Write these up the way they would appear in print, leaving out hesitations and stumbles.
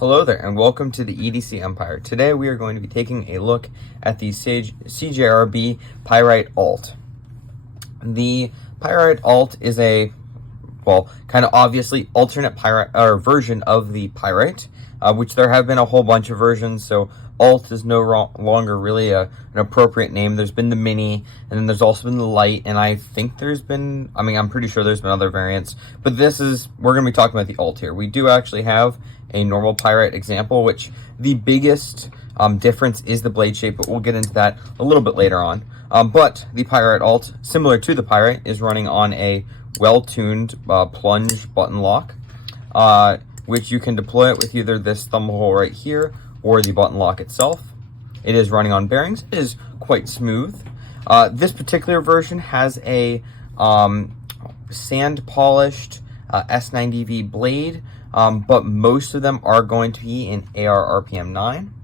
Hello there and welcome to the EDC Empire. Today we are going to be taking a look at the CJRB Pyrite-Alt. The Pyrite-Alt is a, kind of obviously alternate Pyrite or version of the Pyrite, which there have been a whole bunch of versions, so Alt is no longer really an appropriate name. There's been the Mini, and then there's also been the Lite, and I think there's been, I'm pretty sure there's been other variants, but we're going to be talking about the Alt here. We do actually have a normal Pyrite example, which the biggest difference is the blade shape, but we'll get into that a little bit later on. But the Pyrite-Alt, similar to the Pyrite, is running on a well-tuned plunge button lock, which you can deploy it with either this thumb hole right here or the button lock itself. It is running on bearings. It is quite smooth. This particular version has a sand-polished S90V blade, but most of them are going to be in AR RPM 9.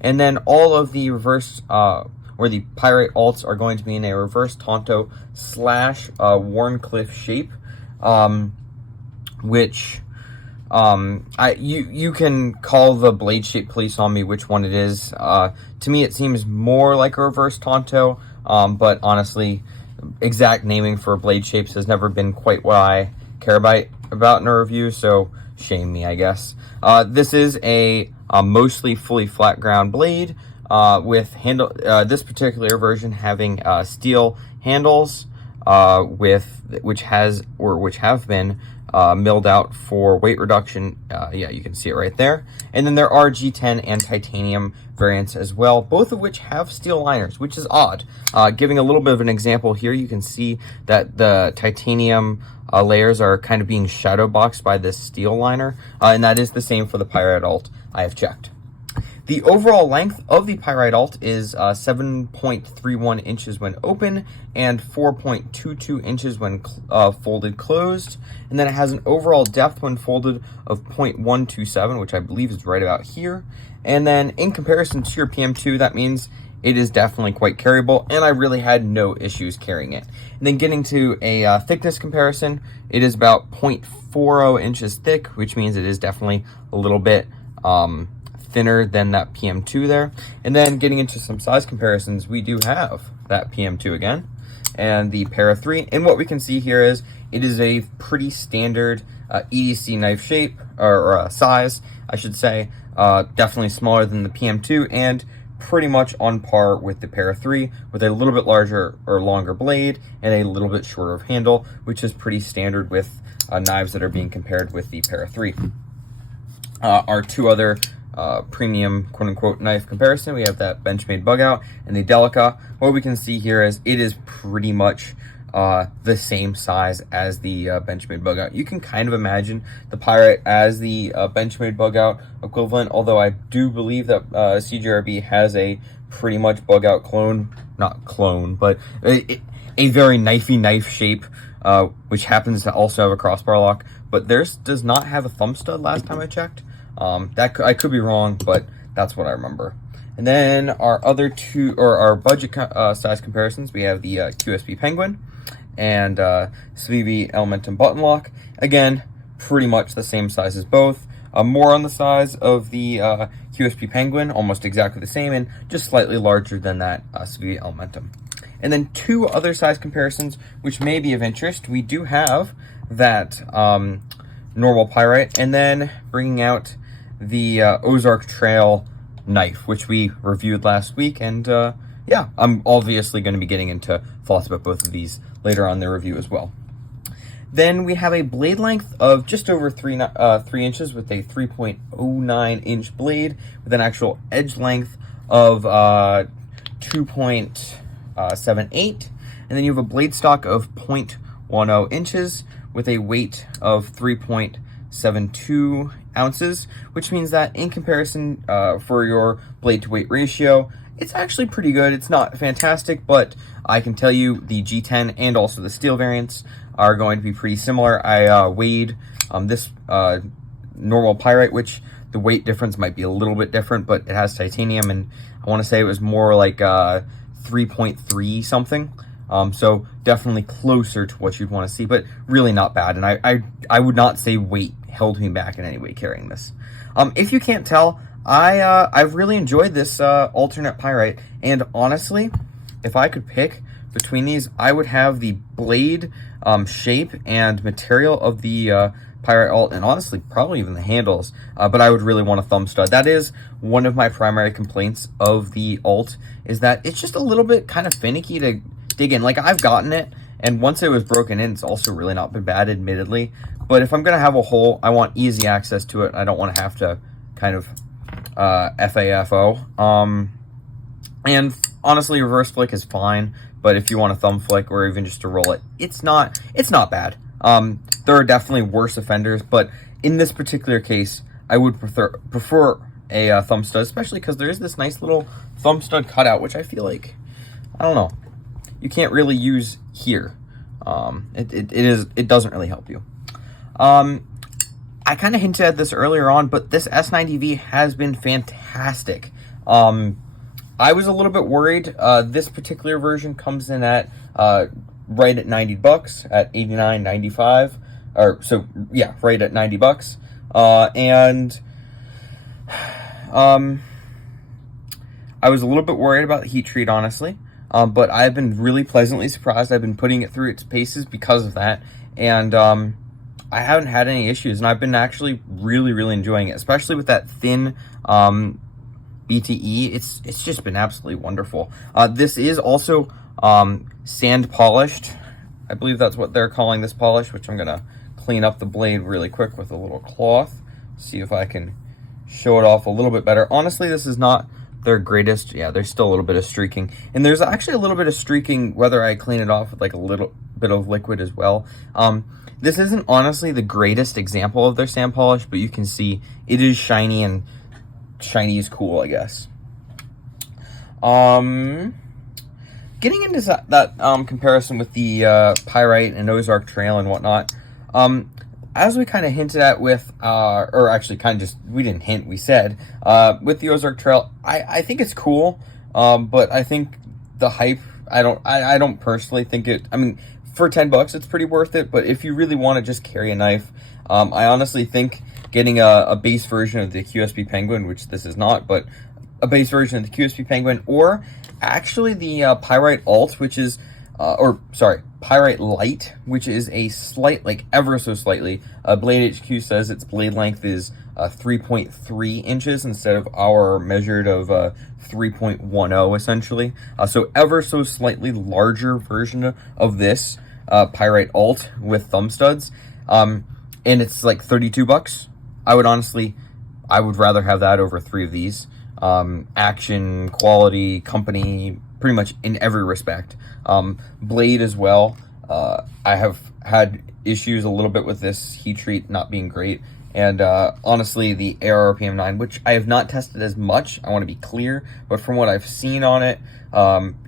And then all of the reverse, or the Pyrite-Alts are going to be in a reverse Tonto / Warncliffe shape, which you can call the blade shape police on me which one it is. To me it seems more like a reverse Tonto, but honestly exact naming for blade shapes has never been quite what I care about in a review, so shame me, I guess. This is a mostly fully flat ground blade, with this particular version having steel handles, which have been milled out for weight reduction. Yeah, you can see it right there. And then there are G10 and titanium variants as well, both of which have steel liners, which is odd. Giving a little bit of an example here, you can see that the titanium layers are kind of being shadow boxed by this steel liner, and that is the same for the Pyrite-Alt. I have checked. The overall length of the Pyrite-Alt is 7.31 inches when open and 4.22 inches when folded closed. And then it has an overall depth when folded of 0.127, which I believe is right about here. And then in comparison to your PM2, that means it is definitely quite carryable, and I really had no issues carrying it. And then getting to a thickness comparison, it is about 0.40 inches thick, which means it is definitely a little bit thinner than that PM2 there. And then getting into some size comparisons, we do have that PM2 again and the Para 3, and what we can see here is it is a pretty standard EDC knife shape, or size I should say, definitely smaller than the PM2 and pretty much on par with the Para 3, with a little bit larger or longer blade and a little bit shorter of handle, which is pretty standard with knives that are being compared with the Para 3. Our two other premium quote-unquote knife comparison, we have that Benchmade bug out and the Delica. What we can see here is it is pretty much the same size as the Benchmade bug out. You can kind of imagine the Pyrite as the Benchmade bug out equivalent, although I do believe that CJRB has a pretty much bug out clone, not clone, but a very knifey knife shape, which happens to also have a crossbar lock, but theirs does not have a thumb stud last time I checked. I could be wrong, but that's what I remember. And then our other two, or our budget size comparisons, we have the QSP Penguin and S90V Elementum button lock. Again, pretty much the same size as both. More on the size of the QSP Penguin, almost exactly the same, and just slightly larger than that S90V Elementum. And then two other size comparisons, which may be of interest. We do have that normal Pyrite, and then bringing out the Ozark Trail knife, which we reviewed last week, and yeah, I'm obviously going to be getting into thoughts about both of these later on in the review as well. Then we have a blade length of just over 3 inches with a 3.09 inch blade, with an actual edge length of 2.78, and then you have a blade stock of 0.10 inches with a weight of 3.72 ounces, which means that in comparison for your blade to weight ratio, it's actually pretty good. It's not fantastic, but I can tell you the G10 and also the steel variants are going to be pretty similar. I weighed this normal Pyrite, which the weight difference might be a little bit different, but it has titanium, and I want to say it was more like 3.3 something. So definitely closer to what you'd want to see, but really not bad. And I would not say weight held me back in any way carrying this. If you can't tell, I've really enjoyed this alternate pyrite, and honestly, if I could pick between these, I would have the blade shape and material of the Pyrite-Alt, and honestly, probably even the handles, but I would really want a thumb stud. That is one of my primary complaints of the Alt, is that it's just a little bit kind of finicky to dig in. Like, I've gotten it, and once it was broken in, it's also really not been bad, admittedly, but if I'm going to have a hole, I want easy access to it. I don't want to have to kind of FAFO. And honestly, reverse flick is fine, but if you want a thumb flick or even just to roll it, it's not bad. There are definitely worse offenders, but in this particular case, I would prefer a thumb stud, especially because there is this nice little thumb stud cutout, which I feel like, I don't know, you can't really use here. It doesn't really help you. I kind of hinted at this earlier on, but this S90V has been fantastic. I was a little bit worried. This particular version comes in at right at $90 at $89.95, or so yeah, right at $90. And I was a little bit worried about the heat treat, honestly, but I've been really pleasantly surprised. I've been putting it through its paces because of that, and I haven't had any issues, and I've been actually really enjoying it, especially with that thin BTE. It's just been absolutely wonderful. This is also sand polished. I believe that's what they're calling this polish, which I'm gonna clean up the blade really quick with a little cloth, see if I can show it off a little bit better. Honestly, this is not their greatest. Yeah, there's still a little bit of streaking, and there's actually a little bit of streaking whether I clean it off with like a little bit of liquid as well. This isn't honestly the greatest example of their sand polish, but you can see it is shiny, and shiny is cool, I guess. Getting into that comparison with the Pyrite and Ozark Trail and whatnot, as we kind of hinted at with, or actually kind of just, we didn't hint, we said, with the Ozark Trail, I think it's cool, but I think the hype, I don't personally think it, I mean, for $10, it's pretty worth it, but if you really want to just carry a knife, I honestly think getting a base version of the QSP Penguin, which this is not, but a base version of the QSP Penguin, or actually the Pyrite-Alt, which is, Pyrite-Lite, which is a slight, like ever so slightly, Blade HQ says its blade length is 3.3 inches instead of our measured of 3.10 essentially. So ever so slightly larger version of this Pyrite-Alt with thumb studs, and it's like $32. I would rather have that over 3 of these. Action, quality, company, pretty much in every respect. Blade as well. I have had issues a little bit with this heat treat not being great, and honestly the Air RPM 9, which I have not tested as much, I want to be clear, but from what I've seen on it,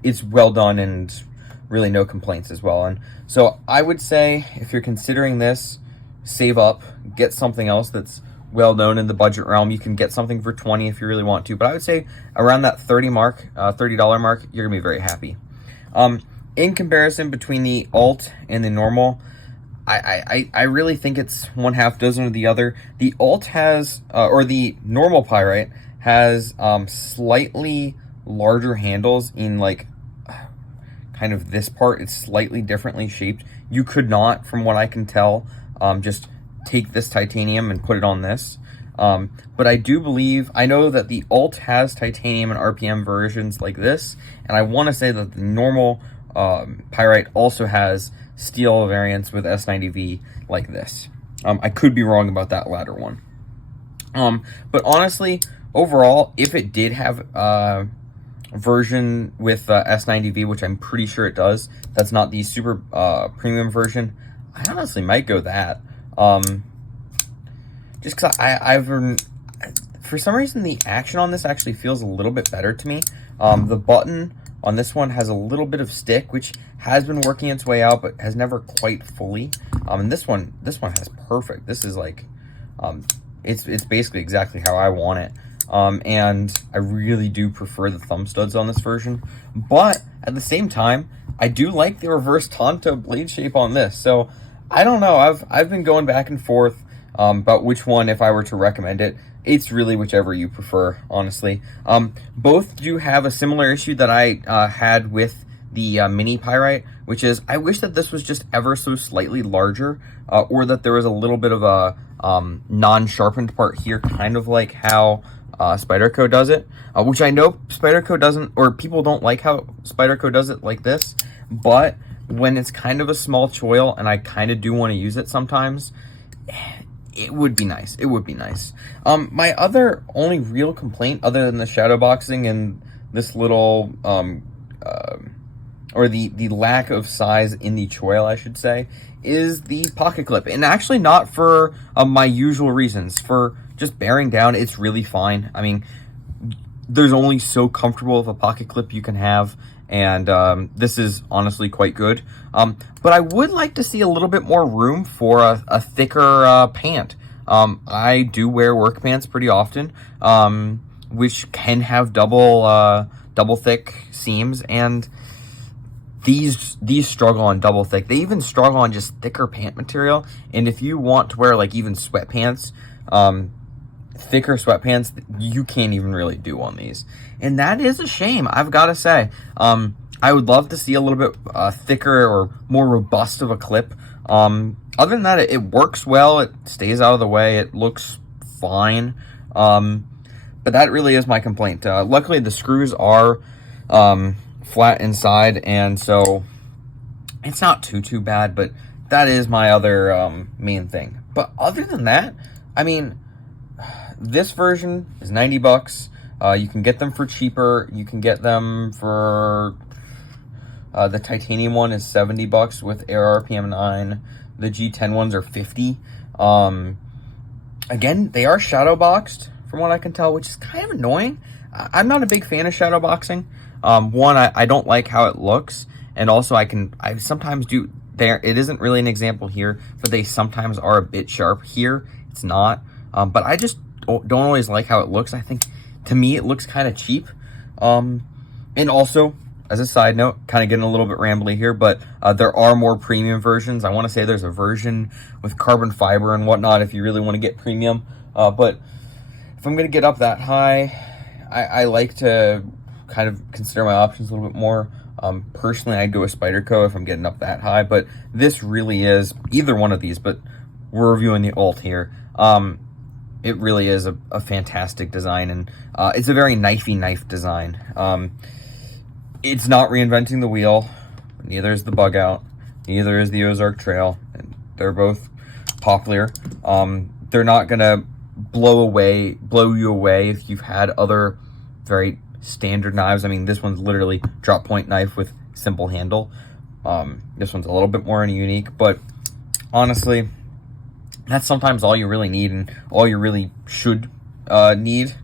it's well done and really no complaints as well. And so I would say if you're considering this, save up, get something else that's well known in the budget realm. You can get something for $20 if you really want to, but I would say around that $30 mark, you're gonna be very happy. In comparison between the Alt and the normal, I really think it's one half dozen of the other. The Alt has, or the normal Pyrite has slightly larger handles in like kind of this part. It's slightly differently shaped. You could not, from what I can tell, just take this titanium and put it on this. But I do believe, I know that the Alt has titanium and RPM versions like this, and I want to say that the normal Pyrite also has steel variants with S90V like this. I could be wrong about that latter one. But honestly, overall, if it did have a version with S90V, which I'm pretty sure it does, that's not the super premium version, I honestly might go that. Just because for some reason, the action on this actually feels a little bit better to me. The button on this one has a little bit of stick, which has been working its way out, but has never quite fully. And this one has perfect. This is like, it's basically exactly how I want it. And I really do prefer the thumb studs on this version. But at the same time, I do like the reverse Tonto blade shape on this. So I don't know. I've been going back and forth. But which one, if I were to recommend it, it's really whichever you prefer, honestly. Both do have a similar issue that I had with the Mini Pyrite, which is I wish that this was just ever so slightly larger, or that there was a little bit of a non-sharpened part here, kind of like how Spyderco does it, which I know Spyderco doesn't, or people don't like how Spyderco does it like this, but when it's kind of a small choil and I kind of do want to use it sometimes, it would be nice. It would be nice. My other only real complaint, other than the shadow boxing and this little, or the lack of size in the choil, I should say, is the pocket clip. And actually not for my usual reasons. For just bearing down, it's really fine. I mean, there's only so comfortable of a pocket clip you can have, and this is honestly quite good. But I would like to see a little bit more room for a thicker pant. I do wear work pants pretty often, which can have double thick seams, and these struggle on double thick. They even struggle on just thicker pant material. And if you want to wear like even sweatpants, thicker sweatpants, you can't even really do on these. And that is a shame, I've got to say. I would love to see a little bit thicker or more robust of a clip. Other than that, it works well. It stays out of the way. It looks fine. But that really is my complaint. Luckily, the screws are flat inside, and so it's not too bad, but that is my other main thing. But other than that, I mean, this version is 90 bucks. You can get them for cheaper. You can get them for the titanium one is 70 bucks with Air RPM 9. The G10 ones are 50. Again, they are shadow boxed from what I can tell, which is kind of annoying. I'm not a big fan of shadow boxing. One, I don't like how it looks, and also I sometimes do there. It isn't really an example here, but they sometimes are a bit sharp. Here, it's not. But I just don't always like how it looks. I think, to me, it looks kind of cheap. And also, as a side note, kind of getting a little bit rambly here, but there are more premium versions. I want to say there's a version with carbon fiber and whatnot if you really want to get premium. But if I'm going to get up that high, I like to kind of consider my options a little bit more. Personally, I go with Spyderco if I'm getting up that high, but this really is either one of these, but we're reviewing the Alt here. It really is a fantastic design, and it's a very knifey knife design. It's not reinventing the wheel, neither is the bug out, neither is the Ozark Trail, and they're both popular. They're not gonna blow you away if you've had other very standard knives. I mean, this one's literally drop point knife with simple handle. This one's a little bit more unique, but honestly, that's sometimes all you really need, and all you really should need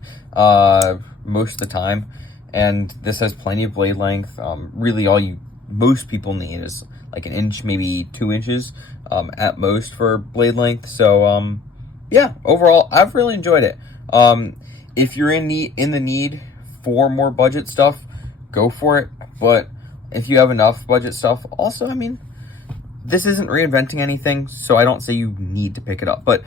most of the time. And this has plenty of blade length. Really, most people need is like an inch, maybe 2 inches at most for blade length. So yeah, overall, I've really enjoyed it. If you're in the need for more budget stuff, go for it. But if you have enough budget stuff, also, I mean, this isn't reinventing anything, so I don't say you need to pick it up. But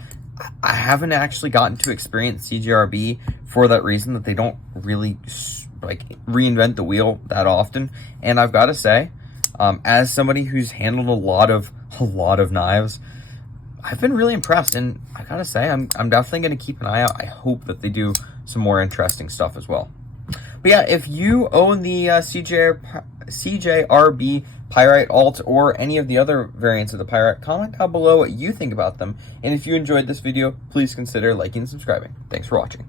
I haven't actually gotten to experience CJRB for that reason, that they don't really like reinvent the wheel that often. And I've got to say, as somebody who's handled a lot of knives, I've been really impressed, and I gotta say, I'm definitely going to keep an eye out. I hope that they do some more interesting stuff as well. But yeah, if you own the CJRB Pyrite-Alt or any of the other variants of the Pyrite, comment down below what you think about them. And if you enjoyed this video, please consider liking and subscribing. Thanks for watching.